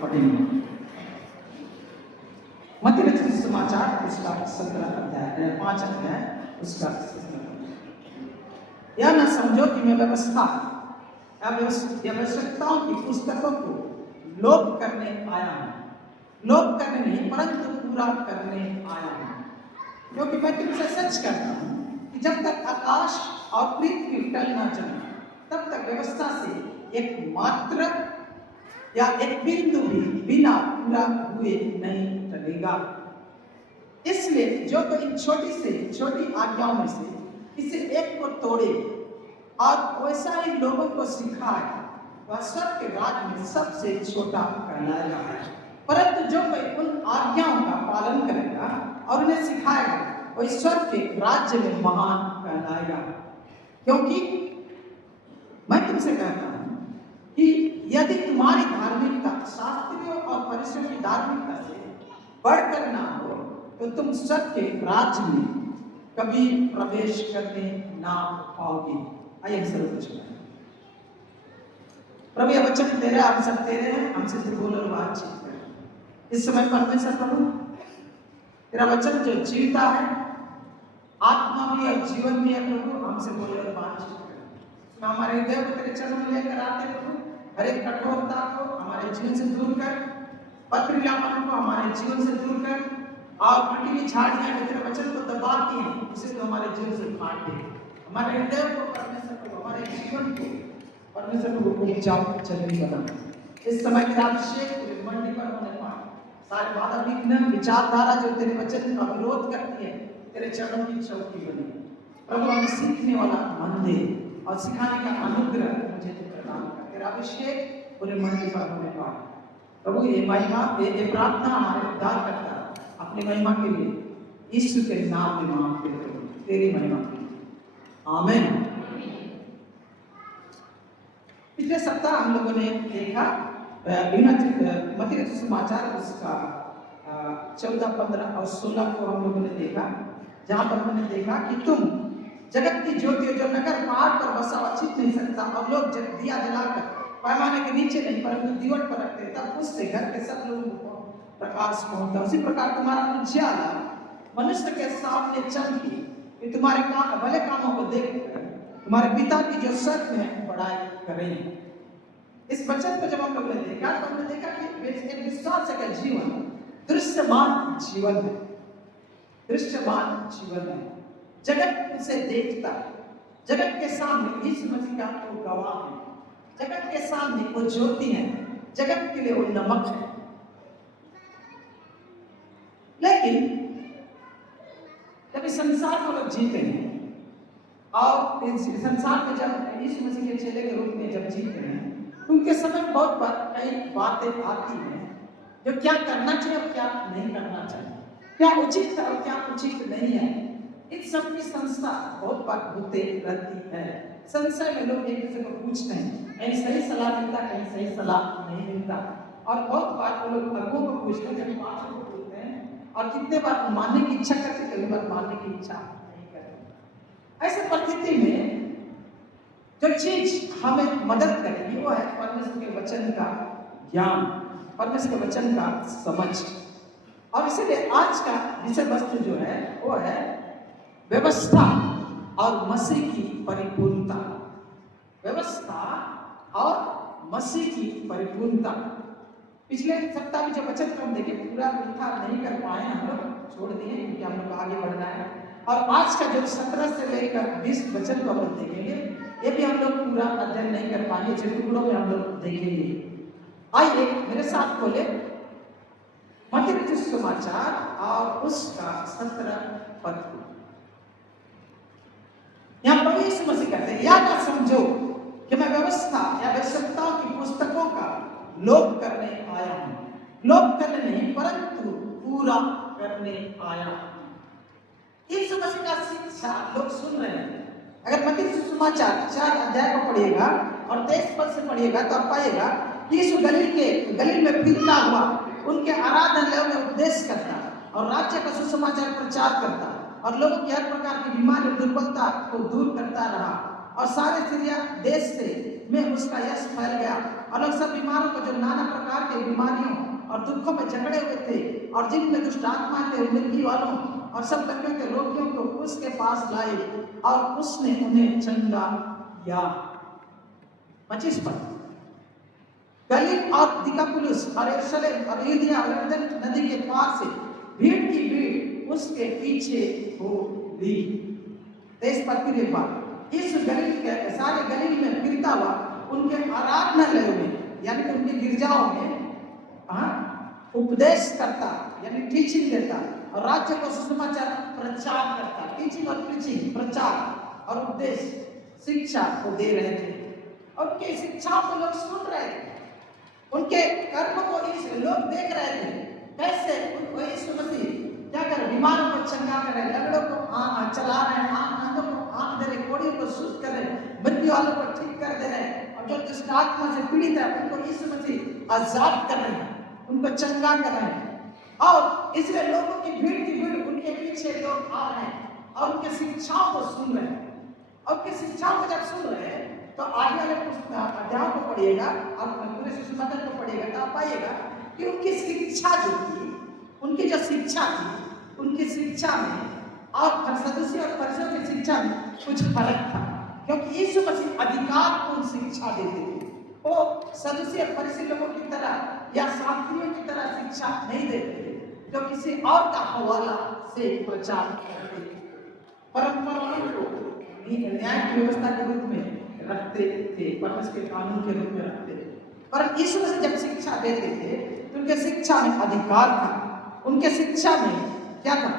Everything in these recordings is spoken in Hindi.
पढ़ेंगे। मत्ती रचित सुसमाचार उसका 17 अध्याय 5 अध्याय उसका 17। यह न समझो कि मैं व्यवस्था या आवश्यकताओं की पुस्तकों को लोप करने आया हूँ, लोप करने नहीं परंतु पूरा करने आया हूँ। क्योंकि मैं तुमसे सच कहता हूँ कि जब तक आकाश और पृथ्वी टल न जाए तब तक व्यवस्था से एक मात्र या एक बिंदु भी बिना पूरा हुए नहीं टलेगा। इसलिए जो कोई इन छोटी से छोटी आज्ञाओं में से किसी एक को तोड़े और वैसा ही लोगों को सिखाए वह स्वर्ग के राज में सबसे छोटा कहलाएगा। परंतु जो कोई उन आज्ञाओं का पालन करेगा और उन्हें सिखाएगा वह ईश्वर के राज्य में महान कहलाएगा। क्योंकि मैं तुमसे कहता हूं कि यदि तुम्हारी धार्मिकता शास्त्रियों और फरीसियों की धार्मिकता से बढ़कर ना हो तो तुम स्वर्ग के राज्य में कभी प्रवेश करने ना पाओगे। आइए सर्वोच्च प्रभु यह वचन दे रहे आप सब दे रहे हैं, हमसे बोल और बातचीत करें। इस समय परमेश्वर प्रभु तेरा वचन जो जीवता है, आत्मा भी और जीवन भी है प्रभु, हमसे बोल और बातचीत करें। हमारे हृदय को तेरे चरणों में लेकर आते प्रभु, हर एक कठोरता को हमारे जीवन से दूर कर, पथरीलापन को हमारे जीवन से दूर कर और फटीली झाड़ियां जो तेरे वचन को दबाती हैं उसे तो हमारे जीवन से फाड़ दे। हमारे हृदय को परमेश्वर को, हमारे जीवन को परमेश्वर को उपजाऊ चलनी बना। इस समय तेरा अभिषेक पूरे मंडी पर होने पाए, सारे बाधा विघ्न विचारधारा जो तेरे वचन का विरोध करती है तेरे चरणों की चौकी बने। प्रभु हमें सीखने वाला मन दे और सिखाने का अनुग्रह मुझे प्रदान कर। तेरा अभिषेक पूरे मंडी पर होने पाए प्रभु। ये महिमा ये प्रार्थना हमारे उद्धार करता अपनी महिमा के लिए यीशु के नाम में मांगते हैं, तेरी महिमा के लिए आमीन। पिछले सप्ताह हम लोगों ने देखा मत्ती रचित सुसमाचार उसका 14, 15 और 16 को हम लोगों ने देखा, जहां पर हमने देखा कि तुम जगत की ज्योति हो जो नगर पहाड़ पर बसा हुआ छिप नहीं सकता और लोग जब दिया जलाकर पैमाने के नीचे नहीं परंतु दीवार पर रखते तब उससे घर के सब लोगों को प्रकाश पहुंचता। उसी प्रकार तुम्हारा उजियाला मनुष्य के सामने चमके कि तुम्हारे भले कामों को देखकर तुम्हारे पिता की जो सत्य में बड़ाई करें। इस वचन को जब हम लोगों ने देखा तो हमने देखा कि एक विश्वास का जीवन दृश्यमान जीवन है, दृश्यमान जीवन है। जगत उसे देखता है, जगत के सामने यीशु मसीह का वो गवाह है, जगत के सामने वो ज्योति है, जगत के लिए वो नमक है। लेकिन जब इस संसार को लोग जीते हैं और इस संसार में जब यीशु मसीह के चेले के रूप में जब जीते हैं तो उनके समय बहुत बार कई बातें आती हैं जो क्या करना चाहिए और क्या नहीं करना चाहिए, क्या उचित है और क्या उचित नहीं है। इन सब की संस्था बहुत बार होते रहती है। संशय में लोग एक दूसरे को पूछते हैं, कहीं सही सलाह मिलता, कहीं सही सलाह नहीं मिलता। और बहुत बार वो लोग अरबों को पूछते हैं, कभी 5 को पूछते हैं और कितने बार मानने की इच्छा करते, कभी बार मानने की इच्छा नहीं करते। ऐसे परिस्थिति में जो चीज हमें मदद करेगी वो है परमेश्वर के वचन का ज्ञान, परमेश्वर के वचन का समझ। और इसलिए आज का विषय वस्तु जो है वो है व्यवस्था और मसीह की परिपूर्णता। व्यवस्था और मसीह की परिपूर्णता। पिछले सप्ताह में जो वचन को हम देखे पूरा लिखा नहीं कर पाए, हम लोग छोड़ दिए क्योंकि हम लोग आगे बढ़ना है। और आज का जो 17 से लेकर 20 वचन को हम लोग देखेंगे, ये भी हम लोग पूरा अध्ययन नहीं कर पाएंगे, टुकड़ों में हम लोग देखेंगे। आइए मेरे साथ खोले मत्ती रचित सुसमाचार और उसका 17 पद। यहाँ प्रभु यीशु मसीह कहते हैं, या ना समझो कि मैं व्यवस्था या आवश्यकताओं की पुस्तकों का लोप करने आया हूं, लोप करने नहीं परंतु पूरा करने आया हूं। यीशु मसीह का शिक्षा लोग सुन रहे हैं। अगर मत्ती रचित सुसमाचार 4 अध्याय को पढ़िएगा और 23 पद से पढ़िएगा तो आप पाइएगा कि यीशु गलील में फिरता हुआ उनके आराधनालयों में उपदेश करता और राज्य का सुसमाचार प्रचार करता और लोगों की हर प्रकार की बीमारी और दुर्बलता को दूर करता रहा। और सारे सीरिया देश से में उसका यश फैल गया और लोग सब बीमारों को जो नाना प्रकार के बीमारियों और दुखों में जकड़े हुए थे और जिनमें दुष्ट आत्मा थे, मृत्यु वालों और सब प्रकार के रोगियों को उसके पास लाए और उसने उन्हें चंगा किया। 25 पर गलील और दिकापुलिस और यरूशलेम और यहूदिया और यरदन नदी के पार से भीड़ की भीड़ उसके पीछे हो ली। 23 पर फिर एक बार इस गलील के सारे गलील में फिरता हुआ उनके आराधनालयों में यानी कि उनके गिरजाओं में उपदेश करता यानी टीचिंग देता और राज्य को सुसमाचार प्रचार करता। टीचिंग और प्रीचिंग, प्रचार और उपदेश, शिक्षा को दे रहे थे और उनकी शिक्षा को लोग सुन रहे थे, उनके कर्म को लोग देख रहे थे। कैसे यीशु मसीह क्या कर बीमारों को चंगा कर रहे, लंगड़ों को चला रहे हैं, अंधों को आंख दे रहे, कोढ़ियों को शुद्ध कर रहे, मृत्यु वालों को ठीक कर दे रहे और जो दुष्ट आत्मा से पीड़ित है उनको यीशु मसीह आजाद कर रहे हैं, उनको चंगा कर रहे हैं। और इसलिए लोगों की भीड़ उनके पीछे लोग आ रहे हैं और उनके शिक्षाओं को सुन रहे हैं। और उनकी शिक्षाओं को जब सुन रहे हैं तो आगे वाले अध्यायों को पढ़िएगा और पूरे सुसमाचार को पढ़िएगा तो आप पाइएगा कि उनकी शिक्षा जो थी, उनकी जो शिक्षा थी, उनकी शिक्षा में और सदस्य और फरीसियों की शिक्षा में कुछ फर्क था, क्योंकि यीशु मसीह अधिकारपूर्ण शिक्षा देते थे। वो सदस्य और फरीसी लोगों की तरह या शास्त्रियों की तरह शिक्षा नहीं देते थे जो किसी और का हवाला से प्रचार करते थे, परंपराओं को न्याय की व्यवस्था के रूप में रखते थे, परमेश्वर के कानून के रूप में रखते थे। पर यीशु मसीह जब शिक्षा देते थे तो उनके शिक्षा में अधिकार था, उनके शिक्षा में क्या था,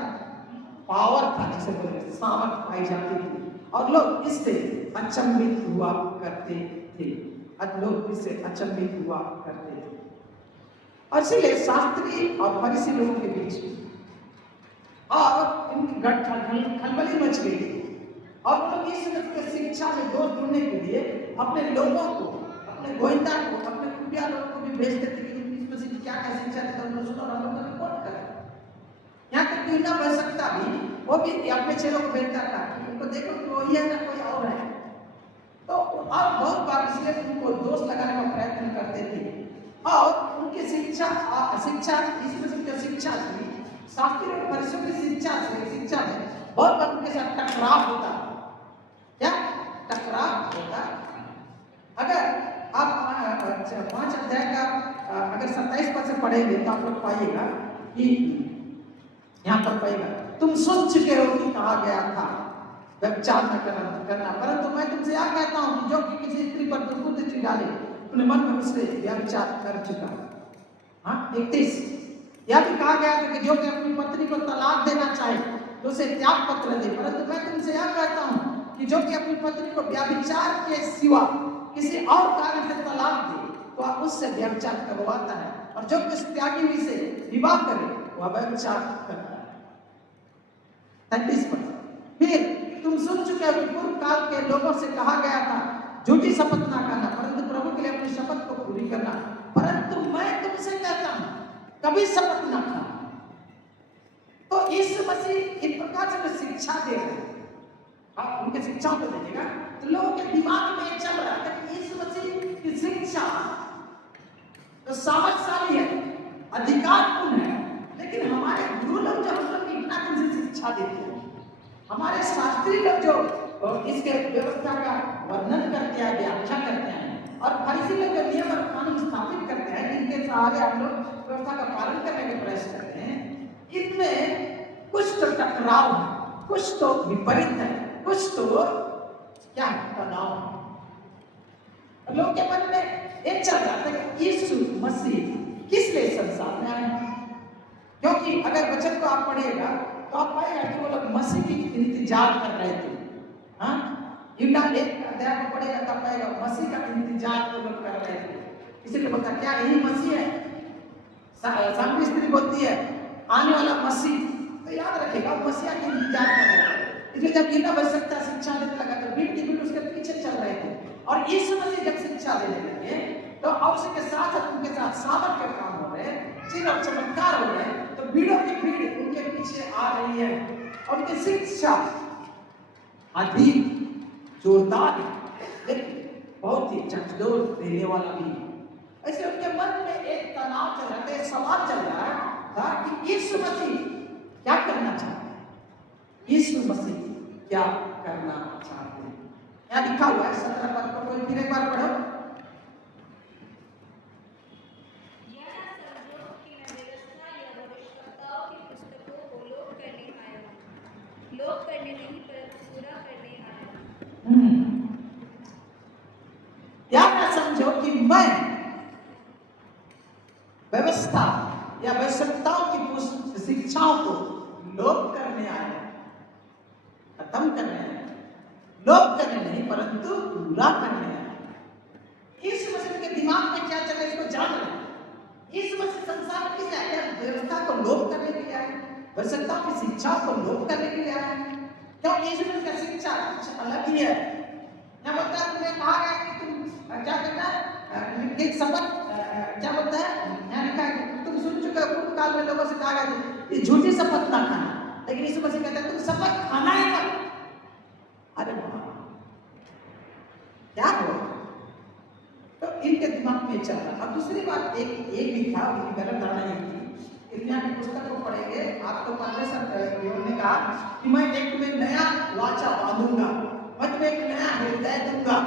पावर था, जिसे बोलते सामर्थ पाई जाती थी और लोग इससे अचंभित हुआ करते थे, लोग इससे अचंभित हुआ करते थे। और इसलिए शास्त्री और फरीसी लोगों के बीच और इनकी खलबली मच गई और लोग इस शिक्षा में दोष ढूंढने के लिए अपने लोगों को, अपने गोविंदा को, अपने खुफिया लोगों को भी भेजते थे कि इस मसीह क्या क्या शिक्षा देता है, सुनो और हम लोग रिपोर्ट करें। यहाँ तक कि ना बन सकता भी वो भी अपने चेलों को भेजता था कि उनको देखो कि वही है ना कोई और है। तो अब बहुत बार इसलिए उनको दोष लगाने का प्रयत्न करते थे और उनकी शिक्षा इस मसीह की शिक्षा थी, शास्त्री और फरीसियों की शिक्षा में बहुत बार उनके साथ टकराव होता। क्या टकराव होता? अगर आप 5 अध्याय का अगर 27 पद से पढ़ेंगे तो आप लोग पाइएगा कि यहाँ पर पाइएगा, तुम सुन चुके हो कि कहा गया था व्यभिचार न करना, परंतु मैं तुमसे यह कहता हूँ कि जो कि किसी स्त्री पर दुर्गुण दृष्टि डाले अपने मन में उससे व्यभिचार कर चुका। 31 यह भी कहा गया था कि जो कि अपनी पत्नी को तलाक देना चाहे तो उसे त्याग पत्र दे, परंतु मैं तुमसे यह कहता हूँ कि जो कि अपनी पत्नी को व्यभिचार के सिवा किसी और कारण से तलाक दे तो वह उससे व्यभिचार करवाता है और जो कि त्यागी हुई से विवाह करे वह व्यभिचार करता है। 33 पर फिर तुम सुन चुके हो कि पूर्व काल के लोगों से कहा गया था झूठी शपथ ना करना, परंतु प्रभु के लिए अपनी शपथ को पूरी करना, परंतु मैं तुमसे कहता हूं कभी शपथ ना खाना। तो यीशु मसीह इस प्रकार से शिक्षा दे रहे हैं, आप उनके शिक्षाओं को देखिएगा तो लोगों के दिमाग में चल रहा है कि यीशु मसीह की शिक्षा तो सामर्थशाली है, अधिकारपूर्ण है, लेकिन हमारे गुरु लोग जो हम लोग इतना दिन से शिक्षा देते हैं, हमारे शास्त्री लोग जो इसके व्यवस्था का वर्णन करते हैं, व्याख्या करते हैं और फरीसी लोग जो नियम और कानून स्थापित करते हैं, जिनके सहारे हम लोग व्यवस्था का पालन करने का प्रयास करते हैं, इनमें कुछ तो टकराव है, कुछ तो विपरीत है, कुछ तो क्या तनाव है। लोगों के मन में एक चल रहा था कि यीशु मसीह किस लिए संसार में आए, क्योंकि अगर वचन को आप पढ़िएगा तो आप पाएगा कि वो लोग मसीह की इंतजार कर रहे थे। यूहन्ना 1 अध्याय को पढ़िएगा तो आप पाएगा मसीह का इंतजार वो लोग कर रहे थे। इसीलिए बोलता क्या यही मसीह है? सामने स्त्री बोलती है आने वाला मसीह, तो याद रखेगा मसीह की इंतजार कर रहे थे। इसलिए जब यूहन्ना भविष्यवक्ता शिक्षा देने लगा तो भीड़ की भीड़ उसके पीछे चल रहे थे और यीशु मसीह जब शिक्षा देने लगे तो अवसर के साथ उनके साथ सामर्थ के काम हो रहे, चिन्ह और चमत्कार हो रहे, तो भीड़ों की भीड़ उनके पीछे आ रही है और उनकी शिक्षा अधिक जोरदार है, लेकिन बहुत ही झकझोर देने वाला भी है। ऐसे उनके मन में एक तनाव चल रहा था, एक सवाल चल रहा था कि यीशु मसीह क्या करना चाहते हैं, यीशु मसीह क्या करना चाहते हैं। यहाँ लिखा हुआ है 17 पद को कोई फिर एक बार पढ़ो। लोप करने नहीं परंतु पूरा करने आया। या ना समझो कि मैं व्यवस्था या आवश्यकताओं की शिक्षाओं को लोप करने आया, खत्म करने आया, लोप करने नहीं परंतु पूरा करने आया। इस मसीह के दिमाग में क्या चल रहा है इसको जान रहे हैं। इस मसीह संसार में किस आया, व्यवस्था को लोप करने के लिए आया, आवश्यकताओं की शिक्षा को लोप करने के लिए आया। क्यों? यीशु मसीह का शिक्षा कुछ अलग ही है। क्या बोलता है, तुम्हें कहा गया कि तुम क्या करना है, एक शपथ क्या बोलता है, मैंने कहा तुम सुन चुके हो पूर्व काल में लोगों से कहा गया ये झूठी शपथ ना खाना, लेकिन यीशु मसीह कहता है तुम शपथ खाना ही मत। अरे क्या हो, तो इनके दिमाग में चल रहा। अब दूसरी बात एक भी था, गलत धारणा ये थी, इतिहास की पुस्तक को पढ़ेंगे आपको परमेश्वर ने कहा कि मैं एक तुम्हें नया वाचा बांधूंगा, मैं तुम्हें एक नया हृदय दूंगा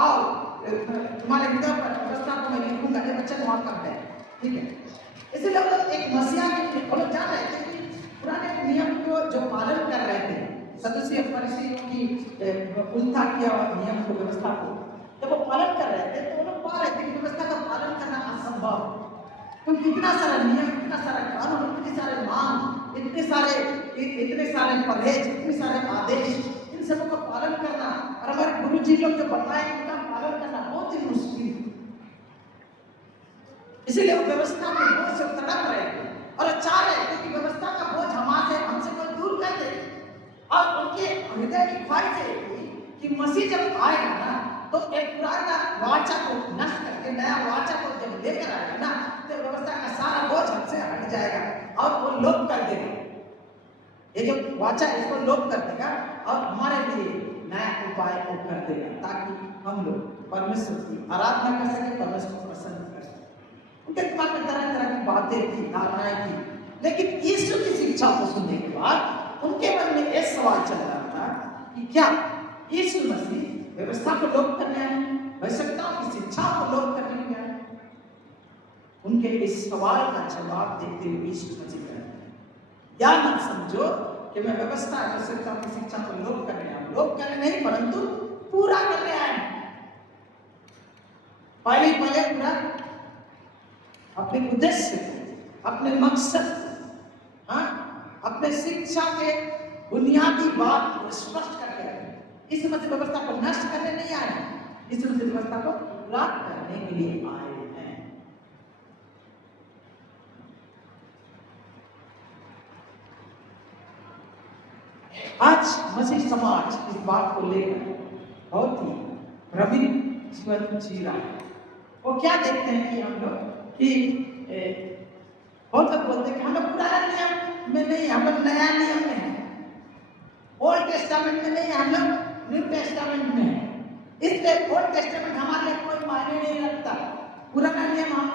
और तुम्हारे हृदय पर व्यवस्था को मैं लिखूंगा। ये बच्चा वहां पर है, ठीक है। इसलिए लोग एक मसीहा के लोग जान रहे थे कि पुराने नियम को जो पालन कर रहे थे, सदस्य फरीसियों की उल्था किया हुआ नियम को, व्यवस्था को जब वो पालन कर रहे थे तो वो लोग पा रहे थे कि व्यवस्था का पालन करना असंभव, क्योंकि इतना सारा नियम, इतना सारा कानून, इतने सारे मांग, इतने सारे परहेज, इतने सारे आदेश, इन सबों का पालन करना, और हमारे गुरु जी लोग जो बताए उनका पालन करना बहुत ही मुश्किल। इसीलिए वो व्यवस्था के बोझ से तड़प रहे थे और चाह रहे थे कि व्यवस्था का बोझ हमसे कोई दूर कर दे। और उनके हृदय की ख्वाहिश है कि मसीह जब आएगा ना तो एक पुराना वाचा को नष्ट करके नया वाचा को जब लेकर आएगा ना तो व्यवस्था का सारा बोझ हमसे हट जाएगा और वो लोप कर देगा। ये जो वाचा इसको लोप कर देगा और हमारे लिए नया उपाय को कर देगा, ताकि हम लोग परमेश्वर की आराधना कर सके, परमेश्वर को प्रसन्न कर सके। उनके दिमाग में तरह तरह की बातें थी, धारणाएं थी, लेकिन यीशु की शिक्षा को सुनने के बाद उनके मन में एक सवाल चल रहा था कि क्या यीशु मसीह व्यवस्था को लोप करने आए, आवश्यकताओं की शिक्षा को लोप करने के आए। उनके इस सवाल का जवाब देते हुए यीशु मसीह कहते हैं, या मत समझो कि मैं व्यवस्था आवश्यकताओं की शिक्षा को लोप करने आया, लोप करने नहीं परंतु पूरा करने आए। पहले पूरा अपने उद्देश्य, अपने मकसद, अपने शिक्षा के बुनियादी बात को स्पष्ट करके रखें। इस मसीह व्यवस्था को नष्ट करने नहीं आए, इस मसीह व्यवस्था को पूरा करने के लिए आए हैं। आज मसीह समाज इस बात को लेकर बहुत ही भ्रमित जीवन जी रहा है। वो क्या देखते हैं कि हम लोग कि बहुत लोग बोलते हैं कि हम लोग पुराना नियम में नहीं, हम लोग नया नियम में है, ओल्ड टेस्टामेंट में नहीं, हम लोग न्यू टेस्टामेंट में है। इसलिए ओल्ड टेस्टामेंट हमारे लिए कोई मायने नहीं रखता, पुराना नियम हम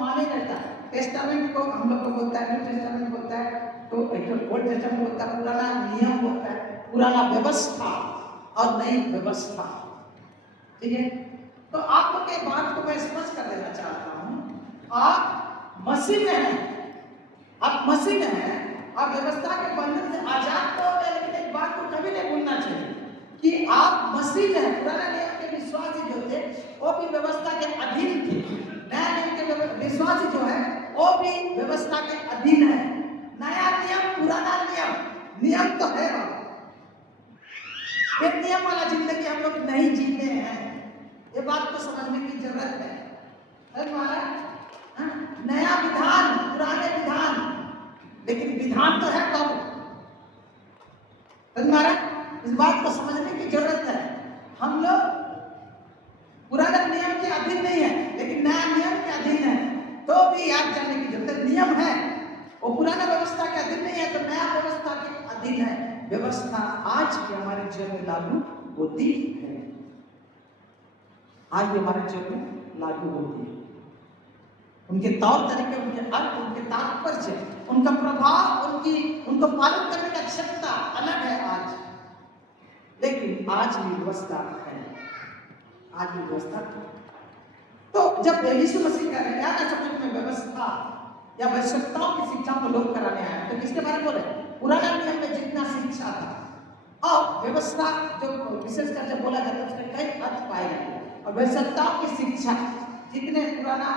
माने रहता। टेस्टामेंट को हम लोग को बोलता है, न्यू टेस्टामेंट बोलता है, तो ओल्ड टेस्टामेंट बोलता है पुराना नियम बोलता है, पुराना व्यवस्था और नई व्यवस्था, ठीक है। तो आप लोग के बात को मैं स्पष्ट कर देना चाहता हूँ, आप मसीह में हैं, आप मसीह में हैं, आप व्यवस्था के बंधन से आजाद तो हो गए, लेकिन एक बात को कभी नहीं भूलना चाहिए कि आप मसीह में हैं। पुराना नियम के विश्वासी जो थे वो भी व्यवस्था के अधीन थे, नया नियम के विश्वासी जो है वो भी व्यवस्था के अधीन है। नया नियम, पुराना नियम तो है, एक नियम वाला जिंदगी हम लोग नहीं जीते हैं, ये बात को समझने की जरूरत है। नया विधान, पुराने विधान, लेकिन विधान तो है कब, तुम्हारा इस बात को समझने की जरूरत है। हम लोग पुराने नियम के अधीन नहीं है, लेकिन नया नियम के अधीन है, तो भी याद जानने की जरूरत है। नियम है वो पुराना व्यवस्था के अधीन नहीं है, तो नया व्यवस्था के अधीन है। व्यवस्था आज भी हमारे जीवन में लागू होती है, आज भी हमारे जीवन में लागू होती है। उनके तौर तरीके, उनके अर्थ, उनके तात्पर्य, उनका प्रभाव, उनको पालन करने की क्षमता अलग है आज। लेकिन आज भी व्यवस्था है, आज भी व्यवस्था। तो जब यीशु मसीह का नया सब्जेक्ट में व्यवस्था या आवश्यकताओं की शिक्षा को लोग कराने आए, तो किसके बारे में बोले? पुराना नियम में जितना शिक्षा था और व्यवस्था जो विशेषकर जब बोला जाता है उसमें कई अर्थ पाए जाते हैं। और आवश्यकताओं की शिक्षा जितने पुराना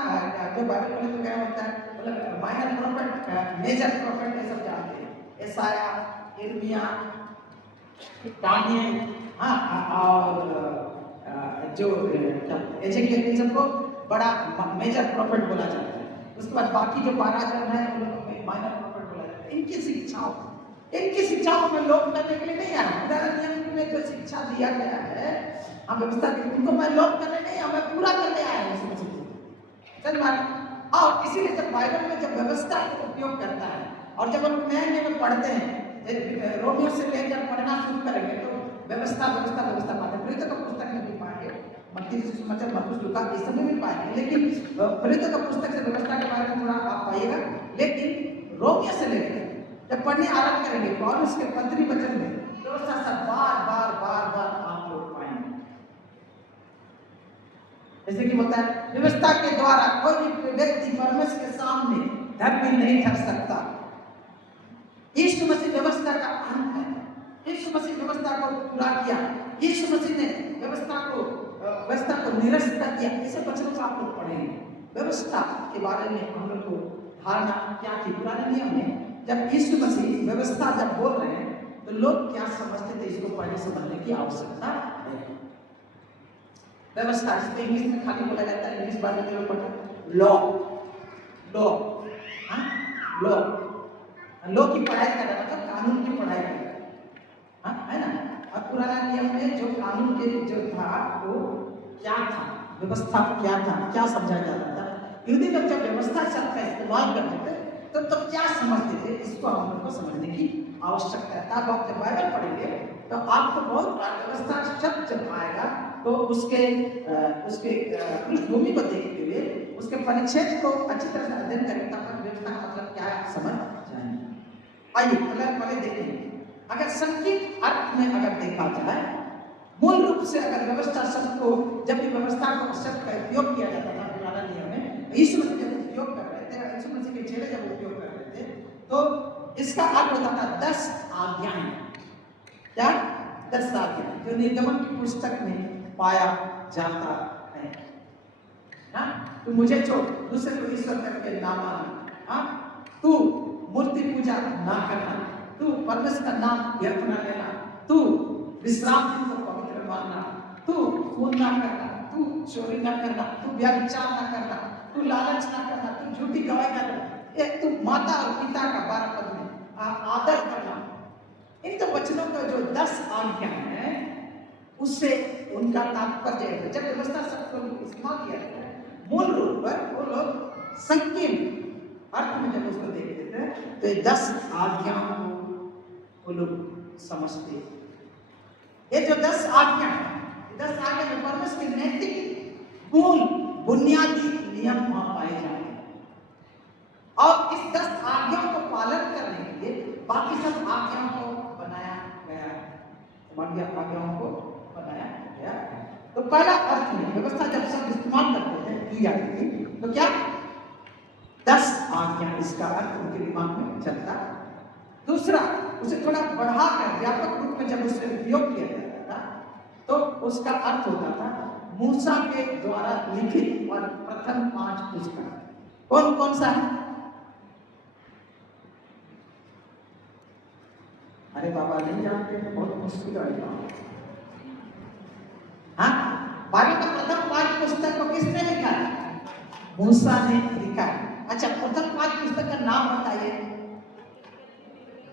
जो बाइबल में क्या होता है, मतलब माइनर प्रोफेट, मेजर प्रोफेट, ये सब जानते हैं। यशाया, यिर्मयाह, दानियल, और जो एजेकियल, इन सबको बड़ा मेजर प्रॉफिट बोला जाता है। उसके बाद बाकी जो 12 जन है उन लोगों को माइनर प्रॉफिट बोला जाता है। इनकी शिक्षाओं में लोप करने के लिए नहीं आया। पुराने नियम में जो शिक्षा दिया गया है, हम व्यवस्था के उनको मैं लोप करने नहीं, हमें पूरा करने आया है। और इसीलिए जब बाइबल में जब व्यवस्था का उपयोग करता है और जब हम नए नियम में पढ़ते हैं, रोमियो से लेकर पढ़ना शुरू करेंगे तो व्यवस्था व्यवस्था व्यवस्था पाते हैं। प्रेरितों का पुस्तक में भी पाएंगे, मत्ती सुसमाचार, मरकुस, लूका, इस सब में भी पाएंगे। लेकिन प्रेरितों का पुस्तक से व्यवस्था के बारे में थोड़ा आप पाइएगा। लेकिन रोमियो से लेकर जब पढ़ने आरंभ करेंगे पौलुस के 15 वचन में व्यवस्था सब बार बार बार बार आप लोग पाएंगे। जैसे कि होता है, व्यवस्था के द्वारा कोई भी व्यक्ति परमेश्वर के सामने धर्मी नहीं ठहर सकता। यीशु मसीह व्यवस्था का अंत है। यीशु मसीह व्यवस्था को पूरा किया। यीशु मसीह ने व्यवस्था को निरस्त कर दिया। इसे वचनों को आप लोग पढ़ेंगे। व्यवस्था के बारे में हम लोग को धारणा क्या थी पुराने नियम में? जब यीशु मसीह व्यवस्था जब बोल रहे हैं तो लोग क्या समझते थे, इसको पहले समझने की आवश्यकता है। व्यवस्था जिसको इंग्लिश में खाली बोला जाता है, इंग्लिश बात में पढ़ते लॉ, लॉ, लॉ, लॉ की पढ़ाई कर रहा था, कानून की पढ़ाई कर रहा है ना। अब पुराना नियम में जो कानून के जो था वो क्या था, व्यवस्था क्या था, क्या समझाया जाता था। यहूदी लोग जब व्यवस्था शब्द का इस्तेमाल करते थे तो क्या समझते थे, इसको हम लोग को समझने की आवश्यकता है। तब आप जब बाइबल पढ़ेंगे तो आपको बहुत व्यवस्था शब्द जब आएगा तो उसके पृष्ठभूमि को देखते हुए उसके परिच्छेद को अच्छी तरह से अध्ययन करें, तब व्यवस्था का मतलब क्या है समझ जाएंगे। आइए अगर पहले देखें, अगर संकीर्ण अर्थ में अगर देखा जाए, मूल रूप से अगर व्यवस्था शब्द को जब भी व्यवस्था को शब्द का उपयोग किया जाता था पुराना नियम में, यीशु मसीह जब उपयोग कर रहे थे, यीशु मसीह के चेले जब उपयोग कर रहे थे तो इसका अर्थ होता था 10 आज्ञाएं। क्या? 10 आज्ञाएं जो निर्गमन की पुस्तक में पाया जाता है ना। तू मुझे छोड़, दूसरे को ईश्वर करके ना मानना, तू मूर्ति पूजा ना करना, तू परमेश्वर का नाम व्यर्थ ना लेना, तू विश्राम दिन को पवित्र मानना, तू खून ना करना, तू चोरी ना करना, तू व्यभिचार ना करना, तू लालच ना करना, तू झूठी गवाही ना करना, तू माता और पिता का 12 पद में आदर करना। इन तो वचनों का जो 10 आज्ञाएं हैं उससे उनका तात्पर्य है। जब व्यवस्था शब्द को इस्तेमाल किया जाता है मूल रूप पर वो लोग संकीर्ण अर्थ में जब उसको देखते थे तो ये 10 आज्ञाओं को वो लोग समझते। ये जो 10 आज्ञा है, 10 आज्ञा में परमेश्वर के नैतिक मूल बुनियादी नियम वहां पाए जाते हैं और इस 10 आज्ञाओं को पालन करने के लिए बाकी सब आज्ञाओं को बनाया गया है। आज्ञाओं को बनाया गया है। तो पहला अर्थ में व्यवस्था जब सब इस्तेमाल करते थे की जाती थी तो क्या 10 आज्ञा, इसका अर्थ उनके दिमाग में चलता। दूसरा, उसे थोड़ा बढ़ाकर व्यापक रूप में जब उससे उपयोग किया जाता था तो उसका अर्थ होता था मूसा के द्वारा लिखित और प्रथम 5 पुस्तक। कौन कौन सा है? अरे बाबा नहीं जानते, बहुत मुश्किल है। हाँ, बाइबल का प्रथम 5 पुस्तक को किसने लिखा है? मूसा ने लिखा है। अच्छा, प्रथम 5 पुस्तक का नाम बताइए।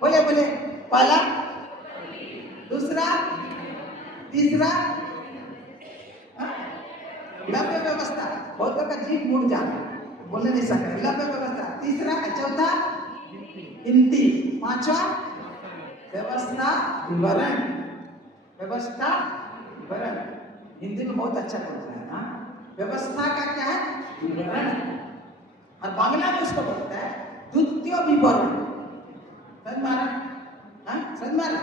बोले बोले। पहला, दूसरा, तीसरा, लव्य व्यवस्था। बहुतों का जीव मुड़ जाता, बोलने नहीं सकता। लव्य व्यवस्था, तीसरा, चौथा गिनती, पांचवा व्यवस्था विवरण। व्यवस्था विवरण हिंदी में बहुत अच्छा बोलते हैं ना। व्यवस्था का क्या है? विवरण। बांग्ला में उसको बोलता है द्वितीय विवरण। समझ में आ रहा? समझ में आ रहा?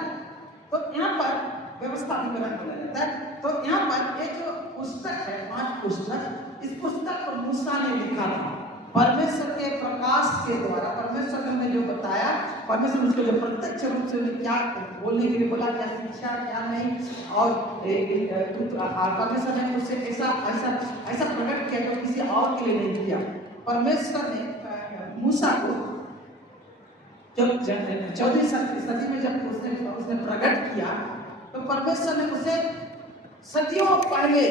तो यहाँ पर व्यवस्था विवरण बोला जाता है। तो यहाँ पर ये जो पुस्तक है, 5 पुस्तक, इस पुस्तक को मूसा ने लिखा था परमेश्वर के प्रकाश के द्वारा। परमेश्वर ने जो बताया, परमेश्वर उसको जो प्रत्यक्ष रूप से क्या बोलने के लिए बोला, क्या शिक्षा क्या नहीं, और परमेश्वर ने उससे ऐसा प्रकट किया जो किसी और के लिए नहीं किया। परमेश्वर ने मूसा को जब 14वीं सदी में जब उसने प्रकट किया, तो परमेश्वर ने उसे सदियों पहले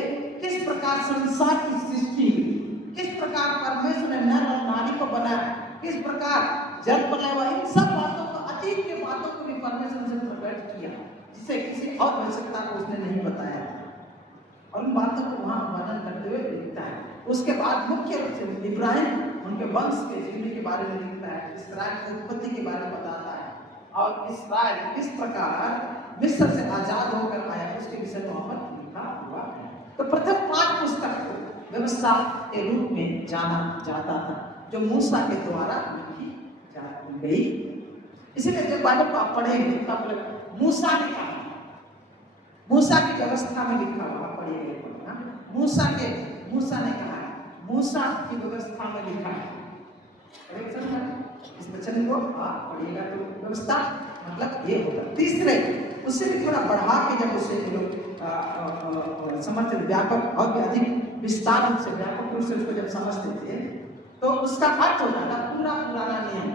किस प्रकार संसार की सृष्टि, किस प्रकार परमेश्वर ने नर और नारी को बनाया, किस प्रकार जल बनाया हुआ, इन सब बातों को, अतीत के बातों को भी परमेश्वर ने प्रकट किया, जिसे किसी और आवश्यकता को उसने नहीं बताया, और उन बातों को वहां वर्णन करते हुए लिखता है। उसके बाद मुख्य रूप से इब्राहिम, उनके वंश के जीवनी के बारे में लिखता है, इस्राएल की उत्पत्ति के बारे में बताता है, और इस्राएल किस प्रकार मिस्र से आजाद होकर आया उसके विषय में वहां पर लिखा हुआ है। तो प्रथम 5 पुस्तक को व्यवस्था के रूप में जाना जाता था, जो मूसा के द्वारा लिखी जा गई। इसीलिए जब बाइबल को आप पढ़ेंगे तो बोलेगा मूसा ने कहा, मूसा की व्यवस्था में लिखा हुआ, पढ़िएगा मूसा ने कहा, मूसा की व्यवस्था में लिखा है। इस वचन को आप पढ़िएगा तो व्यवस्था मतलब ये होगा। तीसरे, उससे भी थोड़ा बढ़ा के जब उसे लोग समझते, व्यापक और भी अधिक विस्तार रूप से, व्यापक रूप से उसको जब समझते थे, तो उसका अर्थ होता था पूरा पुराना नियम।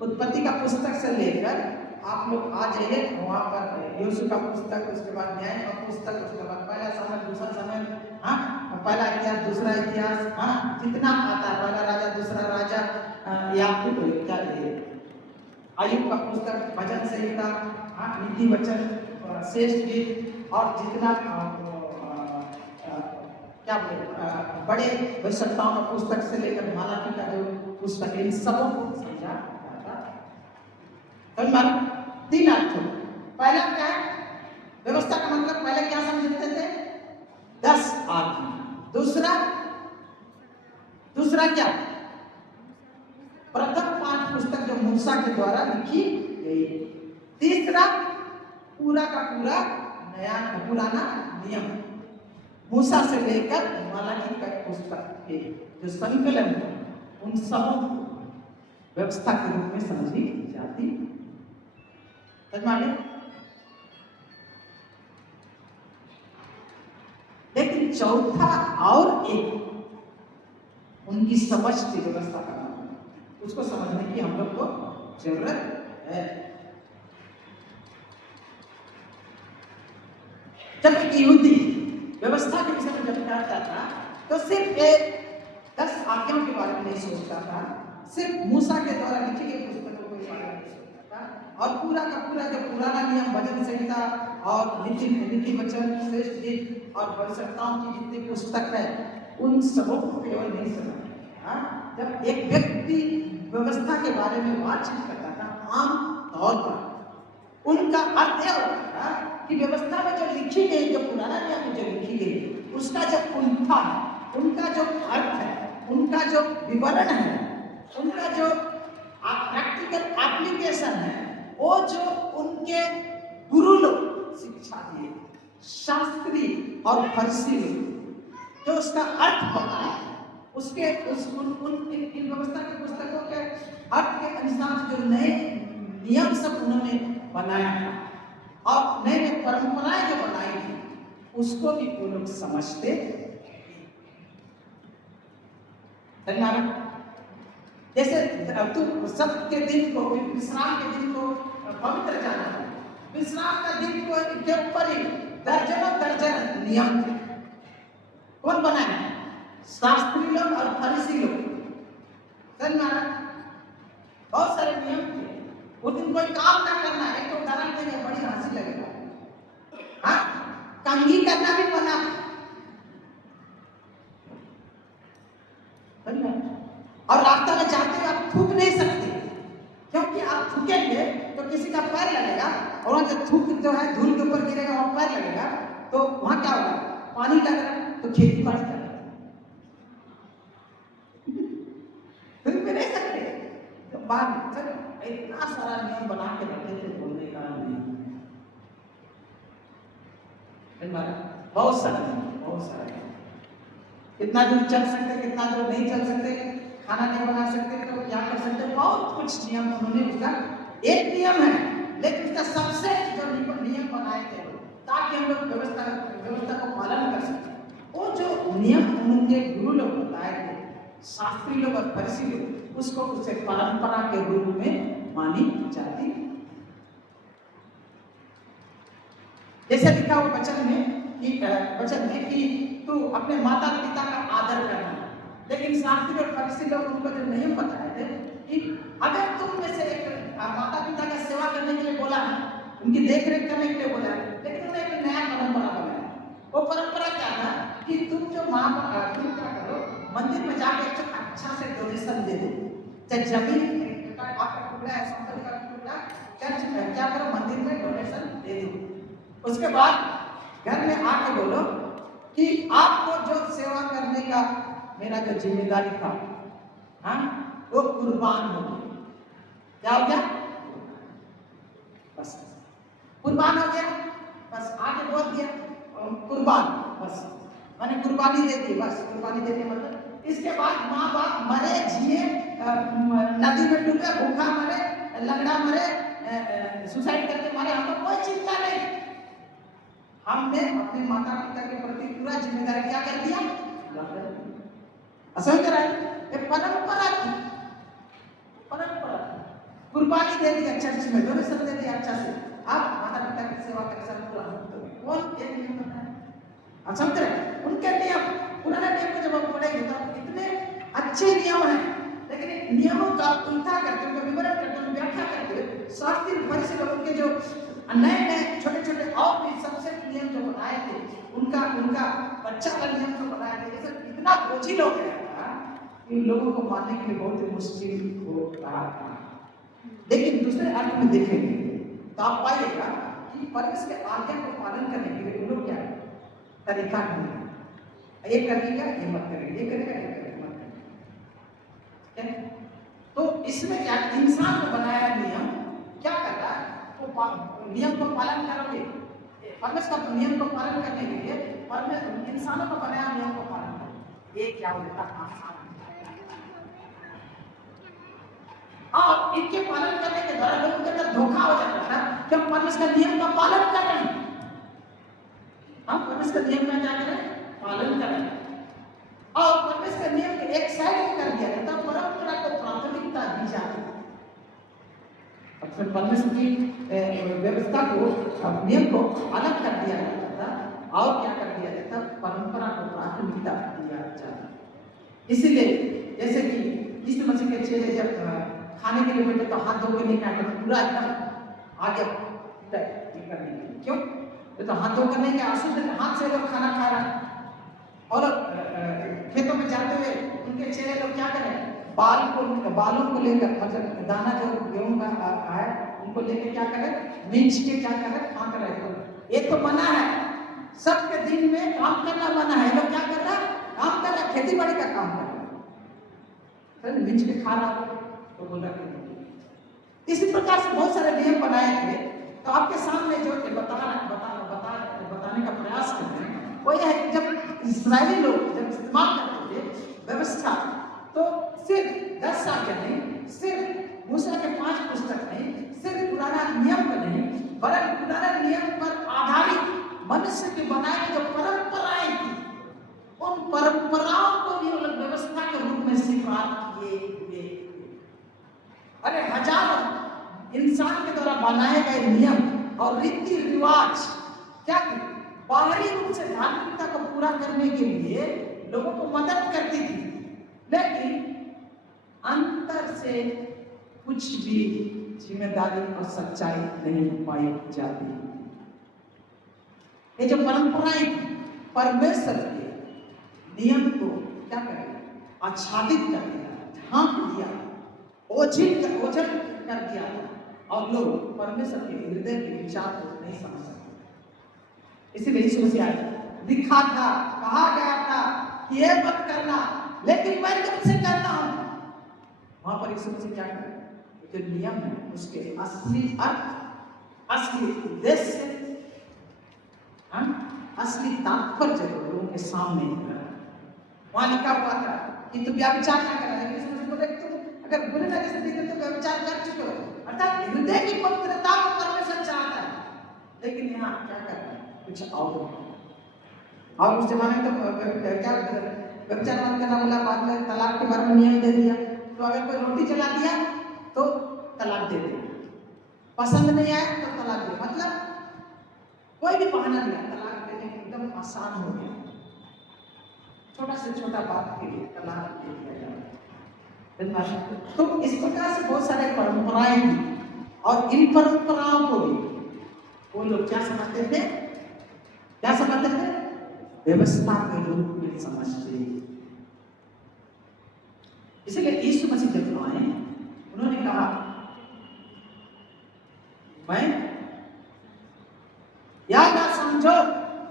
उत्पत्ति का पुस्तक से लेकर आप लोग आ जाइए वहां पर, यहोशू का पुस्तक, उसके बाद न्याय का पुस्तक, उसके बाद पहला समय, दूसरा समय, पहला इतिहास, दूसरा इतिहास, जितना आता है, पहला राजा, दूसरा राजा, याकूब क्या अय्यूब का पुस्तक, भजन संहिता, नीति वचन, श्रेष्ठ गीत, और जितना क्या बोले बड़े भविष्यवक्ताओं का पुस्तक से लेकर मालाकी का जो पुस्तक, इन सबों को समझा जाता है। 3 अर्थ। पहला क्या है? व्यवस्था का मतलब पहले क्या समझते थे? 10 आज्ञा। दूसरा क्या? प्रथम 5 पुस्तक जो मूसा के द्वारा लिखी गई। तीसरा पूरा का पूरा नया पुराना नियम, मूसा से लेकर मालाकी का पुस्तक के जो संकलन है, उन सबों को व्यवस्था के रूप में समझी जाती। लेकिन चौथा और एक उनकी समझ की व्यवस्था करना, उसको समझने की हम लोग को जरूरत है। जब एक यहूदी व्यवस्था के विषय में जब पढ़ता था, तो सिर्फ 10 आज्ञाओं के बारे में नहीं सोचता था, सिर्फ मूसा के द्वारा लिखी गई पुस्तकों के बारे में सोचता था, और पूरा का पूरा जो पुराना नियम, भजन संहिता और नीति वचन, श्रेष्ठ गीत और भविष्यवक्ताओं की जितनी पुस्तक है, उन सबों को केवल नहीं समझा। जब एक व्यक्ति व्यवस्था के बारे में बातचीत करता था, आम तौर पर उनका अर्थ यह होता था कि व्यवस्था में जो लिखी गई, जो पुराना नियम में जो लिखी गई, उसका जो कुंठा है, उनका जो अर्थ है, उनका जो विवरण है, उनका जो प्रैक्टिकल एप्लीकेशन है, वो जो उनके गुरु लोग शिक्षा दिए, शास्त्री और फरीसी लोग, जो उसका अर्थ बताया, उसके इन व्यवस्था की पुस्तकों के अर्थ के अनुसार जो नए नियम सब उन्होंने बनाया और नए परंपराएं जो बनाई थी, उसको भी वो लोग समझते। जैसे तू सबके दिन को, विश्राम के दिन को पवित्र जाना है, विश्राम का दिन को के ऊपर ही दर्जन नियम थे। कौन बनाए? शास्त्री लोग और फरीसी लोग। बहुत सारे नियम थे। उस दिन कोई काम ना करना है तो गाना देंगे, बड़ी हंसी लगेगा। कंघी करना भी मना। और रास्ता में जाते हुए आप थूक नहीं सकते, क्योंकि आप थूकेंगे तो किसी का पैर लगेगा, और वहां जो थूक जो है धूल के ऊपर गिरेगा, वहां पैर लगेगा, तो वहां क्या होगा? पानी लग रहा है तो खेती बाड़ी कर बाद सर इतना सारा नियम बना के रखे थे बोलने का नहीं, बहुत सारा बहुत सारा कितना दूर चल सकते, कितना दूर नहीं चल सकते, खाना नहीं बना सकते तो क्या कर सकते, बहुत कुछ नियम उन्होंने उसका एक नियम है, लेकिन उसका सबसे जो नियम बनाए थे ताकि हम लोग व्यवस्था को पालन कर सकें। वो जो नियम उनके गुरु लोग बताए थे, शास्त्री लोग और फरीसी लोग, उसको उसे परंपरा के रूप में मानी जाती। जैसे लिखा हुआ वचन में कि तू अपने माता पिता का आदर करना, लेकिन शास्त्री और फरीसी लोग उनको जो नियम बताए थे कि अगर तुम में से एक माता पिता का सेवा करने के लिए बोला है, उनकी देख रेख करने के लिए बोला है, लेकिन उन्हें एक नया परंपरा बनाया। वो परंपरा क्या था कि तुम जो तुम क्या करो, मंदिर में जाके अच्छा से डोनेशन दे दो, चाहे जमीन आपका टुकड़ा है, संपत्ति का टुकड़ा, चर्च में क्या करो, मंदिर में डोनेशन दे दो। उसके बाद घर में आके बोलो कि आपको जो सेवा करने का मेरा जो जिम्मेदारी था, हाँ, वो कुर्बान हो गया। क्या हो गया? बस कुर्बान हो गया, बस आगे बोल दिया कुर्बान, बस मैंने कुर्बानी दे दी, बस कुर्बानी दे दी मतलब इसके बाद माँ बाप मरे जिए, नदी में डूबे, भूखा मरे, लंगड़ा मरे, सुसाइड करके मरे, हमको कोई चिंता नहीं। हमने अपने माता पिता के प्रति पूरा जिम्मेदारी क्या कर दिया, असर करा। परंपरा थी, परंपरा कुर्बानी दे दिया, चर्च में डोनेशन दे दिया अच्छा से, आप माता पिता की सेवा कर सकते हो। कौन एक नियम बताया, आप समझ रहे हैं? उनके नियम, पुराने नियम को जब हम पढ़ेंगे तो इतने अच्छे नियम हैं, लेकिन नियमों का उल्टा करके, उनका विवरण करके, उनकी व्याख्या करके शास्त्री फरीसी लोगों के जो नए नए छोटे छोटे और भी सबसे नियम जो बनाए थे, उनका बच्चा का नियम जो बनाए थे, ये सब इतना बोझिल हो गया था कि लोगों को मानने के लिए बहुत ही मुश्किल हो रहा था। लेकिन दूसरे अर्थ में देखेंगे तो आप पाइएगा कि परमेश्वर के आज्ञा को पालन करने के लिए वो लोग क्या तरीका ढूंढेंगे, ये करेगा ये मत करेगा, ये करेगा ये करेगा मत करेगा। तो इसमें क्या इंसान को बनाया नियम क्या कर रहा है, वो नियम को पालन करोगे, परमेश्वर का नियम को पालन करने के लिए परमेश्वर इंसानों को बनाया नियम को पालन करो, ये क्या होता है और इनके पालन करने के द्वारा लोगों के अंदर धोखा हो जाता था कि हम परमेश्वर का नियम का पालन कर रहे हैं, हम परमेश्वर का नियम का क्या करें, पालन कर रहे हैं। और परमेश्वर का नियम के एक साइड कर दिया जाता, परंपरा को प्राथमिकता दी जाती है। फिर परमेश्वर की व्यवस्था को, नियम को अलग कर दिया जाता था और क्या कर दिया जाता, परंपरा को प्राथमिकता दिया जाता। इसीलिए जैसे कि यीशु मसीह के चेले जब खाने के लिए बैठे तो हाथ धो के नहीं खाए, पूरा एकदम आगे करने के लिए, क्यों? तो हाथ धो कर नहीं क्या, अशुद्ध हाथ से लोग खाना खा रहे हैं। और खेतों में जाते हुए उनके चेले लोग क्या करें, बालों को लेकर, मतलब दाना जो गेहूं का है उनको लेकर क्या करें, मींच के क्या करें, खा कर रहे। ये तो मना है, सबके दिन में काम करना मना है, लोग क्या कर रहा है, काम कर रहा, खेती बाड़ी का काम कर रहा, मींच के खा रहा तो बोल रहा। इसी प्रकार से बहुत सारे नियम बनाए थे। तो आपके सामने जो बताने का प्रयास कर रहे हैं वो यह है कि जब इस्राएली लोग जब इस्तेमाल करते थे व्यवस्था, तो सिर्फ 10 साल का नहीं, सिर्फ मूसा के 5 पुस्तक नहीं, सिर्फ पुराना नियम पर नहीं, वरन पुराना नियम पर आधारित मनुष्य के बनाए जो परंपराएं थी, उन परंपराओं को भी लोग व्यवस्था के रूप में स्वीकार किए। अरे हजारों इंसान के द्वारा बनाए गए नियम और रीति रिवाज क्या बाहरी रूप से धार्मिकता को पूरा करने के लिए लोगों को मदद करती थी, लेकिन अंतर से कुछ भी जिम्मेदारी और सच्चाई नहीं पाई जाती। ये जो परंपराएं परमेश्वर के नियम को क्या करें, आच्छादित कर दिया, ढांक दिया, ओझल कर दिया और लोग परमेश्वर के हृदय के विचार को नहीं समझ सकते। इसीलिए यीशु मसीह आया, लिखा था, कहा गया था कि ये मत करना, लेकिन मैं तुमसे कहता हूं। वहां पर यीशु मसीह क्या कर जो नियम है उसके असली अर्थ, असली उद्देश्य, असली तात्पर्य लोगों के सामने वहां लिखा हुआ था कि तुम व्यभिचार ना करना, लेकिन इसमें बोले तुम अगर बुरे नजर से देखे तो व्यभिचार कर चुके हो, अर्थात हृदय की पवित्रता को परमेश्वर चाहता है। लेकिन यहाँ क्या करना है, कुछ और उस जमाने में तो क्या व्यभिचार बंद करना बोला, बाद में तलाक के बारे में नियम दे दिया। तो अगर कोई रोटी जला दिया तो तलाक दे दिया, पसंद नहीं आया तो तलाक दे, मतलब कोई भी बहाना नहीं, तलाक देने एकदम आसान हो गया। छोटा से छोटा बात के लिए तलाक दे दिया जाए। तो इस प्रकार से बहुत सारे परंपराएं थी, और इन परंपराओं को भी वो लोग क्या समझते थे, क्या समझते थे, व्यवस्था के रूप में समझते। इसलिए यीशु मसीह जब आए उन्होंने कहा, मैं या ना समझो,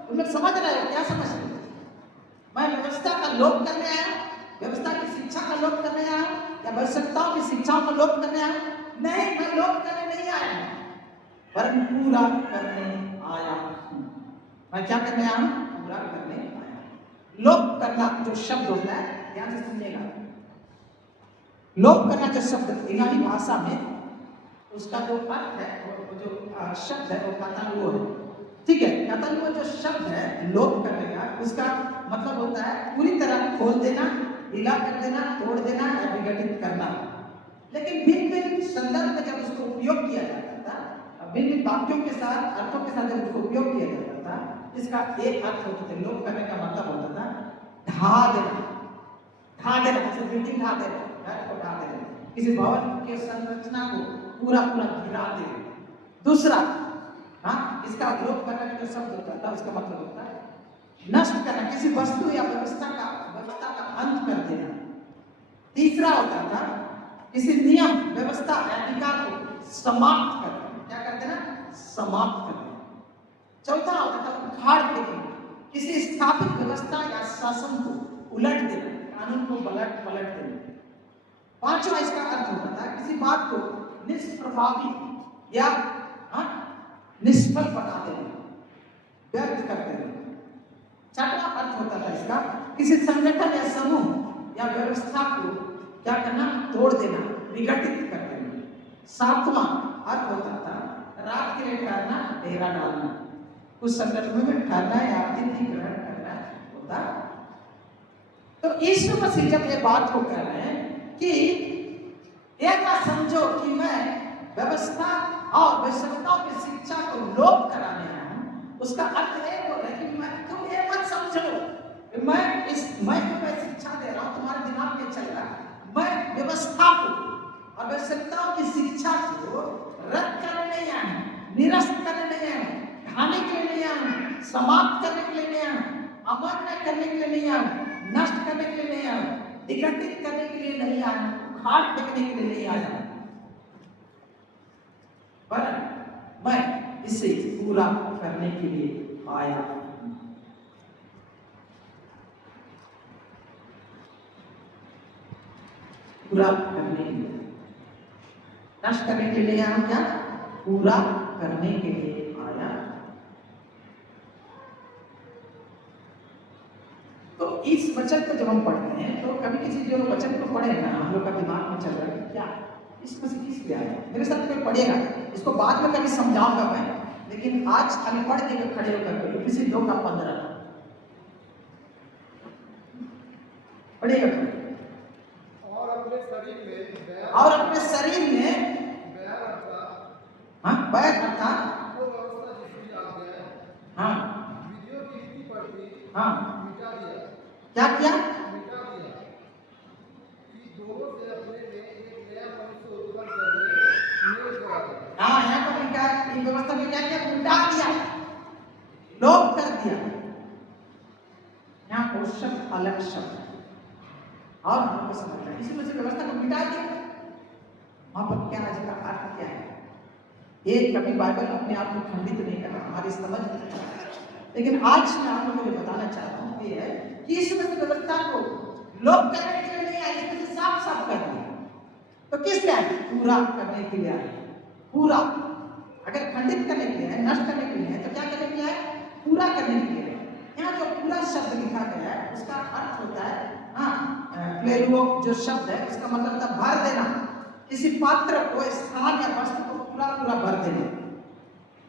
तुम लोग समझ रहे हो, क्या समझ रहे हो, मैं व्यवस्था का लोप करने आया, व्यवस्था की शिक्षा का लोप करने आया, या आवश्यकताओं की शिक्षाओं का लोप करने आया? नहीं, मैं लोप करने नहीं आया, पर पूरा करने आया हूं। मैं क्या करने आया हूं? पूरा करने आया। लोप करना जो शब्द होता है, ध्यान से सुनिएगा, लोप करना जो शब्द इलाही भाषा में उसका जो अर्थ है, वो जो शब्द है वो कातालुओ है, ठीक है। कातालुओ जो शब्द है लोप करने का, उसका मतलब होता है पूरी तरह खोल देना, ढीला कर देना, तोड़ देना या विघटित करना। लेकिन भिन्न भिन्न संदर्भ में जब उसको उपयोग किया जाता था, भिन्न भिन्न वाक्यों के साथ, अर्थों के साथ जब उसको उपयोग किया जाता था, इसका एक अर्थ होता था, लोप करने का मतलब होता था ढा देना, ढा देना, जैसे बिल्डिंग ढा देना, घर को ढा देना, किसी भवन के संरचना को पूरा पूरा गिरा देना। दूसरा, इसका लोप करने का जो शब्द होता था उसका मतलब होता है नष्ट करना, किसी वस्तु या व्यवस्था का अंत कर देना। तीसरा होता था किसी नियम, व्यवस्था या अधिकार को समाप्त कर देना, क्या कर देना? समाप्त कर देना। चौथा होता था उखाड़ देना, किसी स्थापित व्यवस्था या शासन को उलट देना, कानून को पलट देना। पांचवा इसका अर्थ होता था किसी बात को निष्प्रभावी या निष्फल बना देना, व्यर्थ कर देना। छठवां अर्थ होता था इसका किसी संगठन या समूह या व्यवस्था को क्या करना? तोड़ देना, विघटित कर देना। सातवां अर्थ होता था रात के लिए ठहरना, डेरा डालना, कुछ संगठनों में ठहरना या अतिथि ग्रहण करना होता। तो यीशु मसीह जब ये बात को कह रहे हैं कि यह ना समझो कि मैं व्यवस्था और आवश्यकताओं की शिक्षा को लोप कराने आया हूं, उसका अर्थ ये बोल रहे कि तुम ये मत समझो मैं तुम्हें शिक्षा दे रहा हूं, तुम्हारे दिमाग में चल रहा, मैं व्यवस्था को और आवश्यकताओं की शिक्षा को रद्द करने नहीं आया हूं, निरस्त करने नहीं आया हूं, ढाने के लिए नहीं आया हूं, समाप्त करने के लिए नहीं आया हूं, अमान्य करने के लिए नहीं आया हूं, नष्ट करने के लिए नहीं आया हूं, विघटित करने के लिए नहीं आया, उखाड़ फेंकने के लिए नहीं आया, पर मैं इसे पूरा करने के लिए आया। पूरा करने के लिए, नष्ट करने के लिए आया, क्या? पूरा करने के लिए आया। तो इस वचन को जब हम पढ़ते हैं तो कभी किसी जो वचन को पढ़े ना, हम लोग का दिमाग में चल रहा है क्या इसमें से किस लिए आया, मेरे साथ कोई पढ़ेगा, इसको बाद में कभी समझाऊंगा मैं, लेकिन आज खाली पढ़ के खड़े होकर किसी 2 का 15 पढ़ेगा और अपने शरीर में बैर अर्थात वो व्यवस्था जिसकी आज्ञा है, हाँ विधियों की रीति पढ़ती, हाँ मिटा दिया, क्या किया? मिटा दिया कि दोनों से अपने में एक नया मनुष्य उत्पन्न करने मेल करा। हाँ, यहाँ पर लिखा है कि व्यवस्था में क्या किया? मिटा दिया, लोप कर दिया। यहाँ वो शब्द अलग शब्द है और हमको समझना है, इसी वजह से व्यवस्था को मिटा दिया। वहां पर क्या है, इसका अर्थ क्या है? ये कभी बाइबल अपने आप को खंडित नहीं करना, हमारी समझ, लेकिन आज मैं आप लोगों को बताना चाहता हूँ ये है कि इस व्यवस्था को लोप करने के लिए नहीं आया, इसमें से साफ साफ कर दिया। तो किस लिए आए? पूरा करने के लिए आए। पूरा, अगर खंडित करने के लिए है, नष्ट करने के लिए है, तो क्या करने के लिए है? पूरा करने के लिए है। यहाँ जो पूरा शब्द लिखा गया है उसका अर्थ होता है, प्लेरुओ जो शब्द है उसका मतलब था भर देना, किसी पात्र को, स्थान या वस्तु को पूरा पूरा भर देना।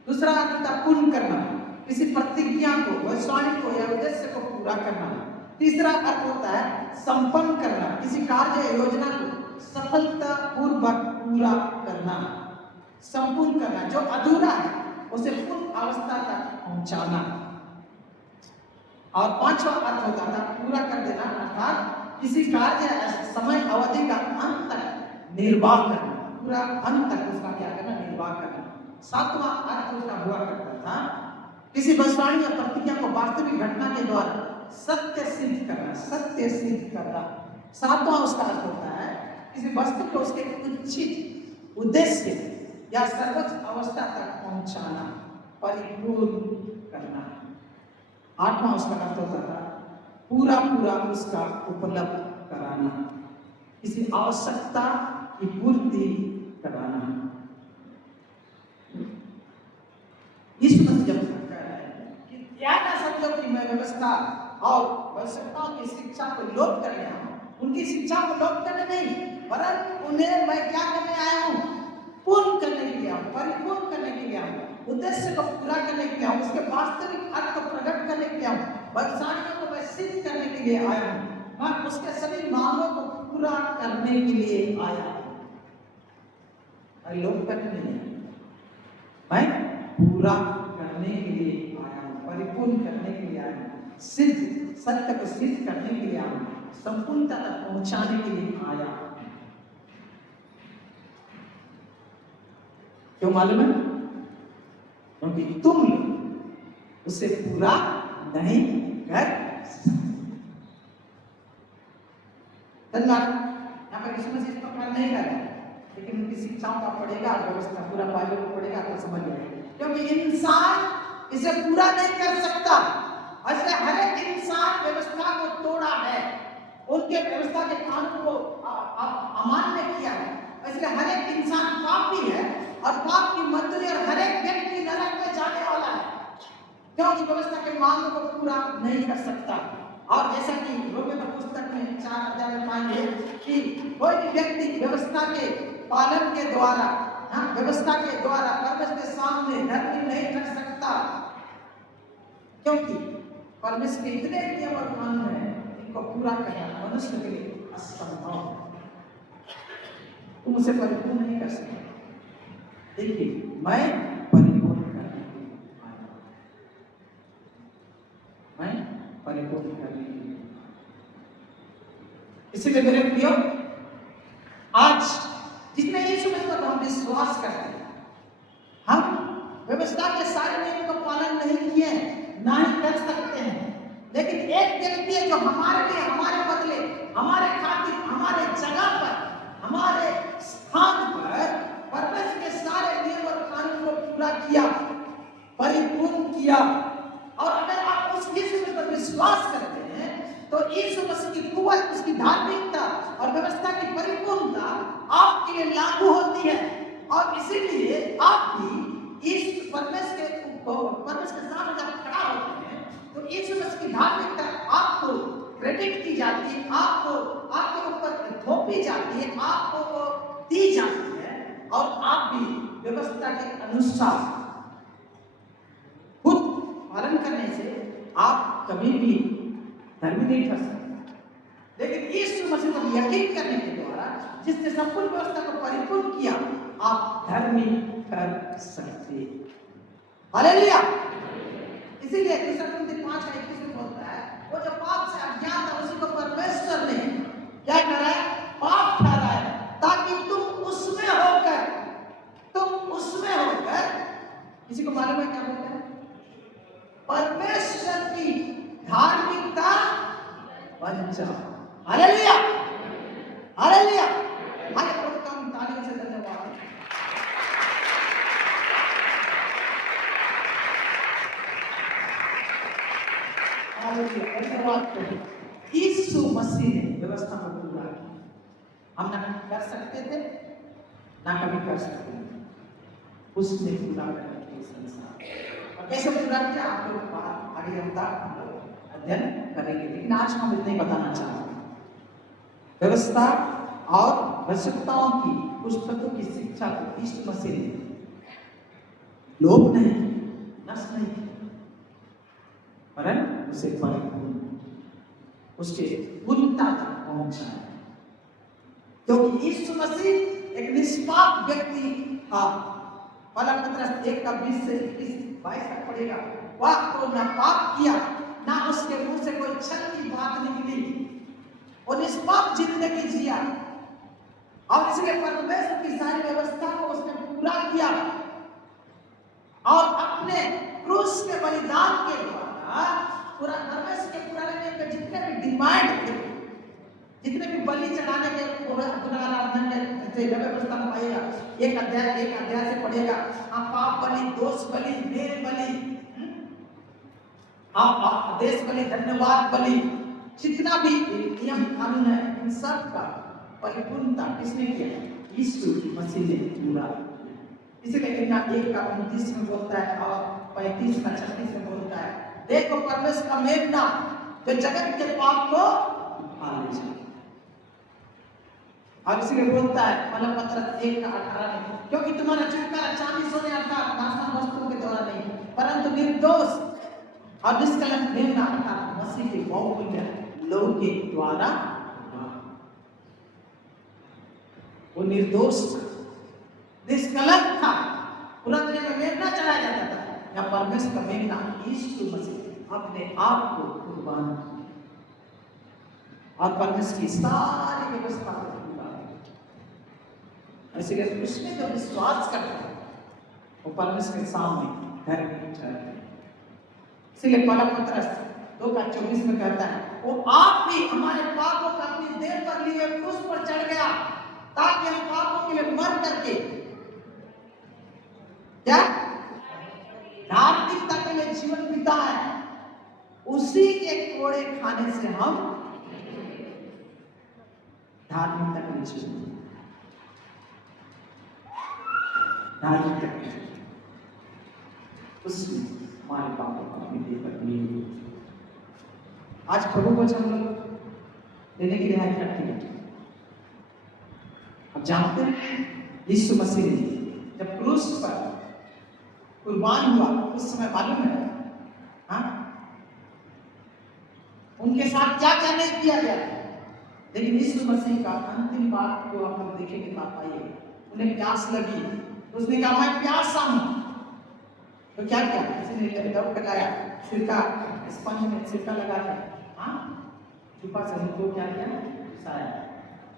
दूसरा अर्थ था पूर्ण करना, किसी प्रतिज्ञा को, भविष्यवाणी को या उद्देश्य को पूरा करना। तीसरा अर्थ होता है संपन्न करना, किसी कार्य या योजना को सफलतापूर्वक पूरा करना, संपूर्ण करना, जो अधूरा है उसे पूर्ण अवस्था तक पहुंचाना। और पांचवा अर्थ होता था पूरा कर देना, अर्थात किसी कार्य या समय अवधि का अंत तक निर्वाह करना, पूरा अंत तक उसका क्या करना? निर्वाह करना। सातवां अर्थ उसका हुआ करता था किसी भविष्यवाणी या प्रतिज्ञा को वास्तविक घटना के द्वारा सत्य सिद्ध करना, सत्य सिद्ध करना। सातवां उसका अर्थ होता है किसी वस्तु को उसके उचित उद्देश्य या सर्वोच्च अवस्था तक पहुंचाना, परिपूर्ण करना। आठवां उसका अर्थ होता था पूरा पूरा उसका उपलब्ध कराना, किसी आवश्यकता की पूर्ति कराना। यीशु मसीह जब कह रहे हैं कि क्या ना समझो कि मैं व्यवस्था और आवश्यकताओं की शिक्षा को लोप करने आया हूं, उनकी शिक्षा को लोप करने नहीं, वरन उन्हें मैं क्या करने आया हूं? पूर्ण करने के लिए आया हूं, परिपूर्ण करने के लिए आया हूं, उद्देश्य को पूरा करने के लिए आया हूं, उसके वास्तविक अर्थ को प्रकट करने के लिए आया हूं, भविष्यवाणियों को मैं सिद्ध करने के लिए आया हूं, मैं उसके सभी मांगों को पूरा करने के लिए आया हूं। मैं लोप करने नहीं, मैं पूरा करने के लिए आया हूं, परिपूर्ण करने के लिए आया हूं, सिद्ध, सत्य को सिद्ध करने के लिए आया हूं, संपूर्णता तक पहुंचाने के लिए आया हूं। क्यों मालूम है? क्योंकि तुम उसे पूरा नहीं कर सकते। धन्यवाद। यहाँ पर यीशु मसीह इस प्रकार नहीं कर रहे, लेकिन उनकी शिक्षाओं का पढ़ेगा, व्यवस्था पूरा बाइबल को पढ़ेगा तो समझ जाएगा। क्योंकि इंसान इसे पूरा नहीं कर सकता, इसलिए हर एक इंसान व्यवस्था को तोड़ा है, उनके व्यवस्था के कानून को अमान्य किया है, इसलिए हर एक इंसान पापी है और पाप की मंजूरी और हर एक व्यक्ति नरक में जाने वाला है, क्योंकि व्यवस्था के मांग को पूरा नहीं कर सकता। और जैसा कि रोमियो की पुस्तक में 4 अध्याय में पाएंगे कि कोई भी व्यक्ति व्यवस्था के पालन के द्वारा, व्यवस्था के द्वारा परमेश्वर के सामने धर्मी नहीं कर सकता, क्योंकि परमेश्वर के इतने नियम और कानून है, इनको पूरा करना मनुष्य के लिए असंभव है। तुम उसे परिपूर्ण नहीं कर सकते। देखिए, मैं परिपूर्ण करने के लिए आया, मैं परिपूर्ण करने के लिए। इसीलिए मेरे प्रियो, आज जितने यीशु मसीह पर हम विश्वास करते हैं, हम व्यवस्था के सारे नियम का पालन नहीं किए, ना ही कर सकते हैं, लेकिन एक व्यक्ति है जो हमारे लिए, हमारे बदले, हमारे खातिर, हमारे जगह पर, हमारे स्थान पर परमेश्वर के सारे नियम और कानून को पूरा किया, परिपूर्ण किया। और अगर आप उस यीशु मसीह पर विश्वास करते हैं तो यीशु मसीह की कुव्वत, उसकी धार्मिकता और व्यवस्था की परिपूर्णता आपके लिए लागू होती है। और इसीलिए आप भी इस परमेश्वर के सामने जब खड़ा होते हैं तो यीशु मसीह की धार्मिकता आपको क्रेडिट की जाती है, आपके ऊपर थोपी जाती है, आपको दी जाती है, और आप भी व्यवस्था के अनुसार खुद पालन करने से आप कभी भी धर्मी नहीं कर सकते। लेकिन यीशु मसीह पर यकीन करने के द्वारा, जिसने संपूर्ण व्यवस्था को परिपूर्ण किया, आप धर्मी कर सकते। हालेलुया। इसीलिए 2 कुरिन्थियों 5:21 में बोलता है, वो जो पाप से अज्ञान था उसी को परमेश्वर ने क्या करा है? पाप ठहराया, ताकि तुम उसमें होकर, किसी को मालूम है क्या बोलते हैं? परमेश्वर की धार्मिकता बन जाओ। Hallelujah, hallelujah. आगे बढ़ते हम तालियों से धन्यवाद। हालेलुया, धन्यवाद। यीशु मसीह ने व्यवस्था को पूरा किया। हम ना कर सकते थे ना कभी कर सकते थे। उसने पूरा करने के लिए संसार, और कैसे पूरा किया आप लोग आगे हम अध्ययन करेंगे, लेकिन आज हम इतना ही बताना चाहते हैं। व्यवस्था और आवश्यकताओं की उस तत्व की शिक्षा को यीशु मसीह ने लोप नहीं, नष्ट नहीं किया, परंतु उसे परिपूर्ण, उसके पूर्णता तक पहुंचाया। क्योंकि यीशु मसीह एक निष्पाप व्यक्ति था। पहला पत्रस 1:20 से 22 तक पढ़ेगा। वह तो न पाप किया, ना उसके मुंह से कोई छल की बात निकली, और निष्पाप जिंदगी जिया, और इसलिए परमेश्वर की सारी व्यवस्था को उसने पूरा किया, और अपने क्रूस के बलिदान के द्वारा पूरा परमेश्वर के पुराने नियम के जितने भी डिमांड थे, जितने भी बलि चढ़ाने के पुनराराधना के व्यवस्था में पाएगा, एक अध्याय से पढ़ेगा। पाप बलि, दोष बलि, मेल बलि, आदेश बलि, धन्यवाद बलि, जितना भी नियम कानून है, इन सब का परिपूर्णता किसने किया? यीशु मसीह ने पूरा। इसलिए इतना 1:29 में बोलता है और 35-36 में बोलता है, देखो परमेश्वर का मेमना जो जगत के पाप को उठा ले जाए। और इसलिए बोलता है पहला पत्रस 1:18 में, क्योंकि तुम्हारा छुटकारा चांदी सोने अर्थात नाशवान वस्तुओं के द्वारा नहीं, परंतु निर्दोष और निष्कलंक मेमना अर्थात मसीह के बहुमूल्य लहू के द्वारा। वो निर्दोष था, निष्कलंक था। पुराने में मेमना चढ़ाया जाता था, या परमेश्वर का मेमना यीशु मसीह अपने आप को कुर्बान और परमेश्वर की सारी व्यवस्था को पूरा। इसलिए उसमें जो विश्वास करता है वो परमेश्वर के सामने घर में चढ़ता है। इसलिए पहला पत्रस 2:24 में कहता है, वो आप भी हमारे पापों का अपनी देह पर लिए क्रूस पर चढ़ गया, ताकि हम पापों के लिए मर करके क्या धार्मिकता के लिए जीवन बिताए। उसी के कोड़े खाने से हम धार्मिकता के लिए जीवन, धार्मिकता के लिए उसमें हमारे पापों का अपनी देह पर लिए। आज प्रभु को हम लोग लेने के लिए आए इकट्ठे हैं। अब जानते हैं यीशु मसीह ने जब क्रूस पर कुर्बान हुआ उस समय मालूम है हाँ उनके साथ क्या क्या नहीं किया गया। लेकिन यीशु मसीह का अंतिम बात को आप लोग देखेंगे बात आइए, उन्हें प्यास लगी तो उसने कहा मैं प्यासा हूं। तो क्या किया? किसी ने दौड़ लगाया, सिरका स्पंज में सिरका लगा के हाँ छुपा से उनको क्या किया साया,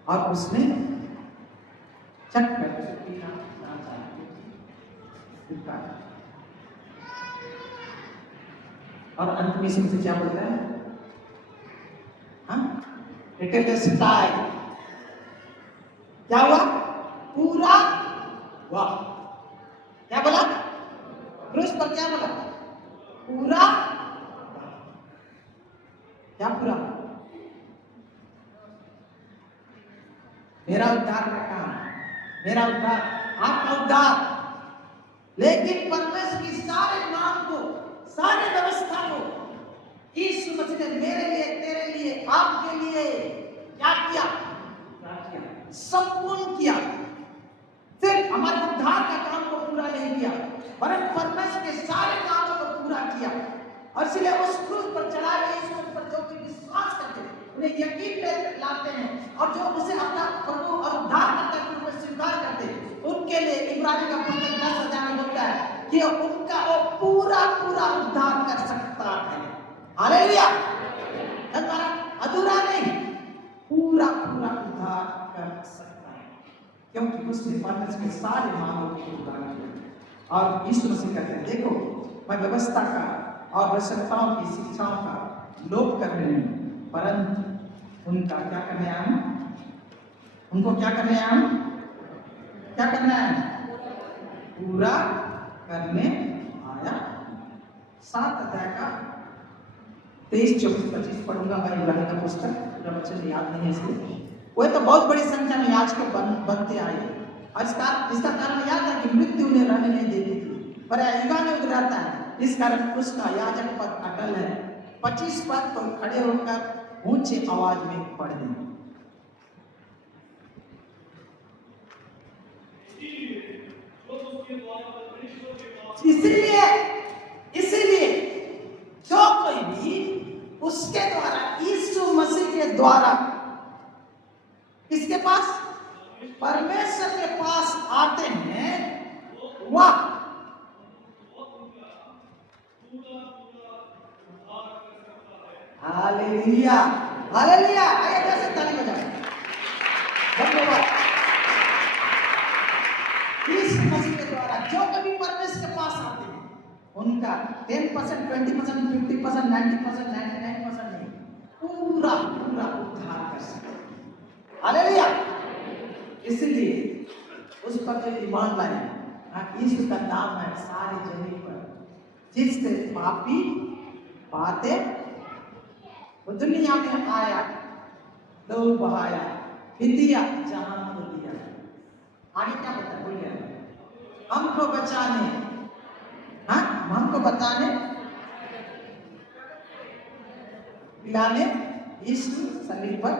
और उसने चट कर पीना ना चाहिए। और अंत में से क्या बोलता है? हाँ टेटेलेस्टाई, क्या हुआ? पूरा वाह। क्या बोला? क्रूस पर क्या बोला? पूरा। क्या पूरा? मेरा उद्धार का काम, मेरा उद्धार, आपका उद्धार। लेकिन परमेश्वर की सारे नाम को, सारे व्यवस्था को यीशु मसीह ने मेरे लिए, तेरे लिए, आपके लिए क्या किया? संपूर्ण किया। सिर्फ हमारे उद्धार का काम को पूरा नहीं किया, वरन परमेश्वर के सारे कामों को पूरा किया। और इसलिए उस क्रूस पर चढ़ाए हुए यीशु पर जो भी विश्वास करते हैं, उन्हें यकीन लाते हैं, और जो उसे अपना प्रभु और उद्धारकर्ता के रूप में स्वीकार करते हैं, उनके लिए इब्रानी का पुस्तक 10 में बोलता है कि उनका वो पूरा पूरा उद्धार कर सकता है। हालेलुया। हमारा अधूरा नहीं, पूरा पूरा उद्धार कर सकता है, क्योंकि उसने परमेश्वर के सारे मानवों को उद्धार किया। और यीशु मसीह कहते हैं देखो मैं व्यवस्था का और आवश्यकताओं की शिक्षाओं का लोप करने नहीं, परंतु उनका क्या करने आया हूं? उनको क्या करने आया हूं? क्या करना है? पूरा करने आया। 7 अध्याय का 23, 24, 25 पढ़ूंगा मैं इब्रानी का पुस्तक, पूरा वचन याद नहीं है इसलिए वो तो बहुत बड़ी संख्या में याजक बनते आए। और इसका कारण यह था कि मृत्यु उन्हें रहने नहीं देती थी, पर युगानुयुग रहता है। इस कारण उसका याजक पद अटल है। 25 पद पर खड़े होकर ऊंची आवाज में पढ़ दें। इसीलिए जो कोई भी उसके द्वारा, यीशु मसीह के द्वारा किसके पास, परमेश्वर के पास आते हैं, वह हालेलुया हालेलुया। आइए कैसे ताली बजाएं। धन्यवाद। यीशु मसीह के द्वारा जो कभी परमेश्वर के पास आते हैं, उनका 10%, 20%, 50%, 90%, 99% नहीं, पूरा उद्धार कर सकते हैं। हालेलुया। इसलिए उस पर जो ईमान लाए, यीशु का नाम है सारी जमीन पर, जिससे पापी पाते वो दुनिया में आया, दो बहाया, विदिया जहां को दिया। आगे क्या बता बोलिए, हमको बचाने, हमको बताने पिलाने यीशु शरीर पर,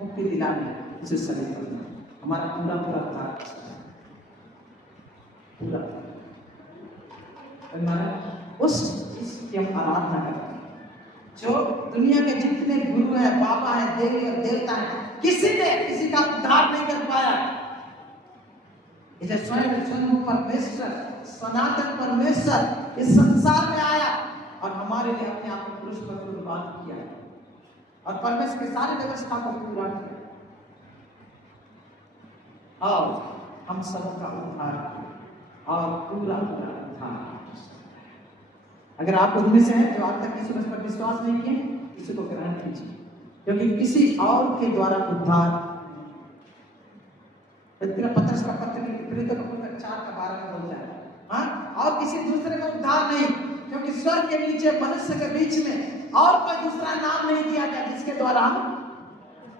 मुक्ति दिलाने यीशु शरीर पर हमारा पूरा था पूरा। उस की हम आराधना करते हैं। जो दुनिया के जितने गुरु हैं, बाबा हैं, देवी और देवता हैं, किसी ने किसी का उद्धार नहीं कर पाया। इसे स्वयं परमेश्वर, सनातन परमेश्वर इस संसार में आया और हमारे लिए अपने आप को क्रूस पर कुर्बान किया और परमेश्वर की सारी व्यवस्था को पूरा किया और हम सबका उद्धार किया और पूरा उद्धार। अगर आप उनमें से हैं जो आज तक यीशु पर विश्वास नहीं किए, इसी को ग्रहण कीजिए, क्योंकि किसी और के द्वारा उद्धार, पत्रस का पत्र 4:12 में बोलता है, और किसी दूसरे का उद्धार नहीं, क्योंकि स्वर्ग के नीचे मनुष्य के बीच में और कोई दूसरा नाम नहीं दिया गया जिसके द्वारा हम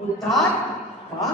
उद्धार पा